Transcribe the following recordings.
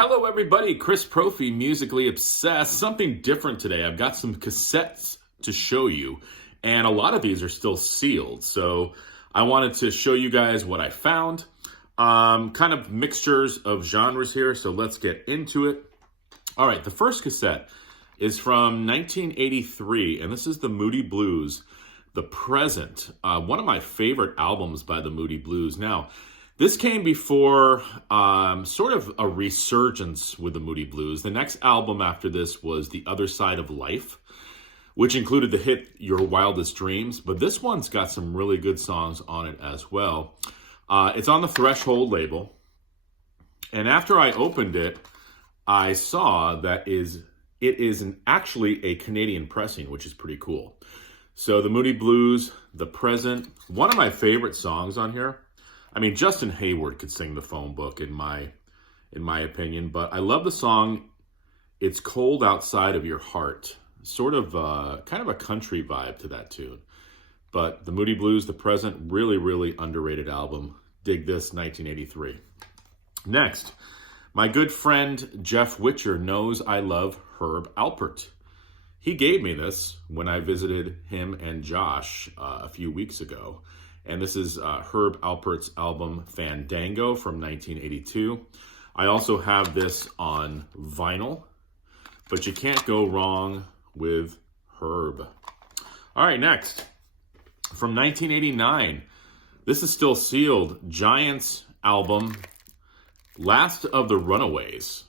Hello everybody, Chris Profi, Musically Obsessed. Something different today. I've got some cassettes to show you, and a lot of these are still sealed. So I wanted to show you guys what I found. Kind of mixtures of genres here, so let's get into it. All right, the first cassette is from 1983, and this is the Moody Blues, The Present. One of my favorite albums by the Moody Blues. Now, this came before sort of a resurgence with the Moody Blues. The next album after this was The Other Side of Life, which included the hit Your Wildest Dreams. But this one's got some really good songs on it as well. It's on the Threshold label. And after I opened it, I saw that it is actually a Canadian pressing, which is pretty cool. So the Moody Blues, The Present, one of my favorite songs on here. I mean, Justin Hayward could sing the phone book in my opinion, but I love the song It's Cold Outside of Your Heart. Sort of kind of a country vibe to that tune. But the Moody Blues, The Present, really, really underrated album. Dig this, 1983. Next, my good friend Jeff Witcher knows I love Herb Alpert. He gave me this when I visited him and Josh a few weeks ago. And this is Herb Alpert's album Fandango from 1982. I also have this on vinyl, but you can't go wrong with Herb. All right, next. From 1989, this is still sealed. Giant's album, Last of the Runaways.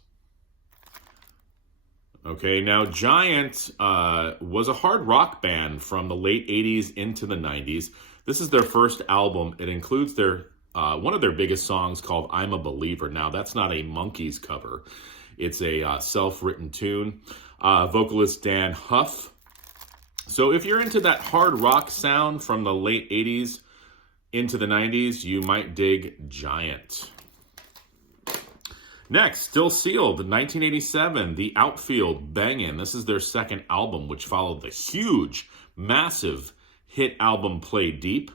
Okay, now Giant was a hard rock band from the late 80s into the 90s. This is their first album. It includes their one of their biggest songs called I'm a Believer. Now, that's not a Monkees cover. It's a self-written tune. Vocalist Dan Huff. So if you're into that hard rock sound from the late 80s into the 90s, you might dig Giant. Next, still sealed, 1987, The Outfield, Bangin'. This is their second album, which followed the huge, massive hit album Play Deep.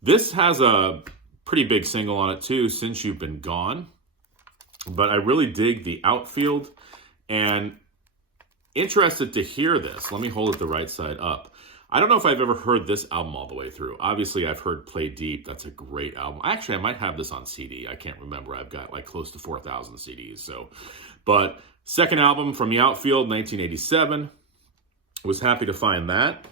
This has a pretty big single on it too, Since You've Been Gone. But I really dig The Outfield, and interested to hear this. Let me hold it the right side up. I don't know if I've ever heard this album all the way through. Obviously, I've heard Play Deep. That's a great album. Actually, I might have this on CD. I can't remember. I've got like close to 4,000 CDs. But second album from The Outfield, 1987. Was happy to find that.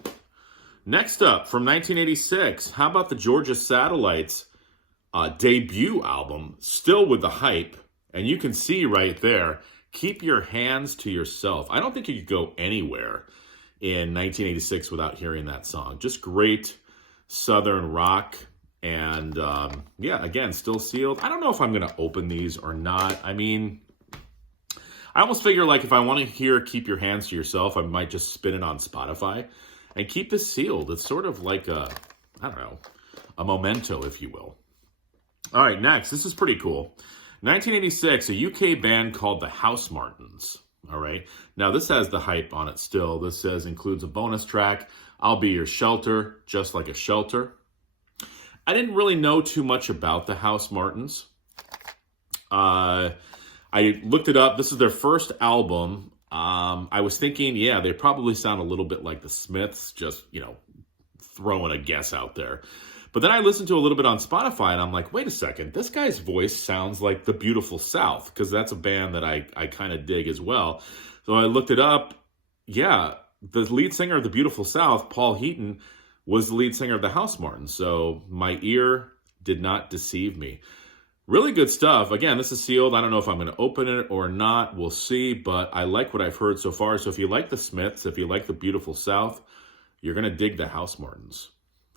Next up, from 1986, how about the Georgia Satellites debut album, still with the hype, and you can see right there, Keep Your Hands to Yourself. I don't think you could go anywhere in 1986 without hearing that song. Just great Southern rock, and yeah, again, still sealed. I don't know if I'm going to open these or not. I mean, I almost figure like if I want to hear Keep Your Hands to Yourself, I might just spin it on Spotify and keep this sealed. It's sort of like a, I don't know, a memento, if you will. All right, next. This is pretty cool. 1986, a UK band called the Housemartins. All right. Now, this has the hype on it still. This says includes a bonus track, I'll Be Your Shelter, Just Like a Shelter. I didn't really know too much about the Housemartins. I looked it up. This is their first album. I was thinking, yeah, they probably sound a little bit like the Smiths, just, throwing a guess out there. But then I listened to a little bit on Spotify, and I'm like, wait a second, this guy's voice sounds like The Beautiful South, because that's a band that I kind of dig as well. So I looked it up. Yeah, the lead singer of The Beautiful South, Paul Heaton, was the lead singer of the Housemartins. So my ear did not deceive me. Really good stuff. Again, this is sealed. I don't know if I'm going to open it or not. We'll see, but I like what I've heard so far. So if you like the Smiths, if you like The Beautiful South, you're going to dig the Housemartins.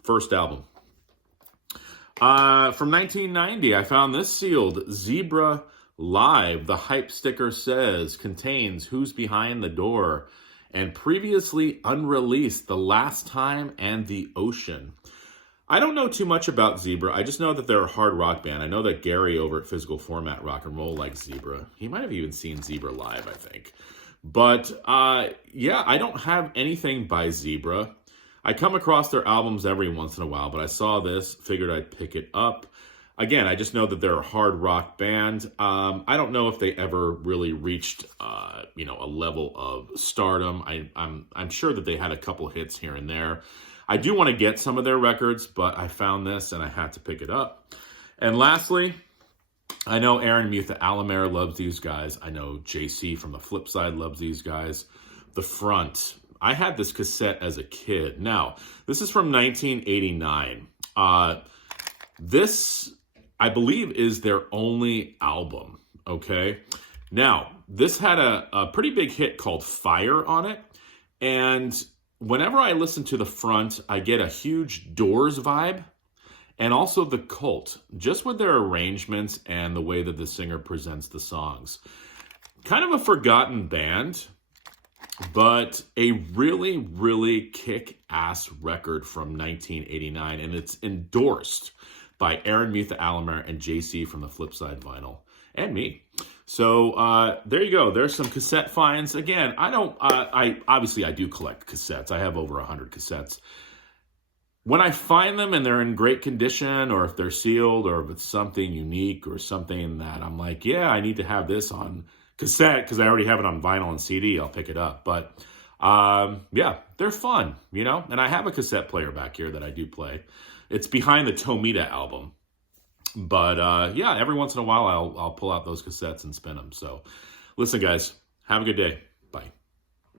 First album. From 1990, I found this sealed. Zebra Live, the hype sticker says, contains Who's Behind the Door and previously unreleased The Last Time and The Ocean. I don't know too much about Zebra. I just know that they're a hard rock band. I know that Gary over at Physical Format Rock and Roll likes Zebra. He might have even seen Zebra live, I think. But, yeah, I don't have anything by Zebra. I come across their albums every once in a while, but I saw this, figured I'd pick it up. Again, I just know that they're a hard rock band. I don't know if they ever really reached, a level of stardom. I'm sure that they had a couple hits here and there. I do want to get some of their records, but I found this and I had to pick it up. And lastly, I know Aaron Muth at Alpert loves these guys. I know JC from the flip side loves these guys. The Front. I had this cassette as a kid. Now, this is from 1989. This, I believe, is their only album, okay? Now, this had a pretty big hit called Fire on it, and whenever I listen to The Front, I get a huge Doors vibe, and also The Cult, just with their arrangements and the way that the singer presents the songs. Kind of a forgotten band, but a really, really kick-ass record from 1989, and it's endorsed by Aaron Muth at Alpert and JC from the Flipside Vinyl, and me. So there you go. There's some cassette finds. Again, I obviously I do collect cassettes. I have over 100 cassettes. When I find them and they're in great condition, or if they're sealed, or if it's something unique or something that I'm like, yeah, I need to have this on cassette because I already have it on vinyl and CD, I'll pick it up. But yeah, they're fun, and I have a cassette player back here that I do play. It's behind the Tomita album. But yeah, every once in a while I'll pull out those cassettes and spin them. So listen, guys, have a good day.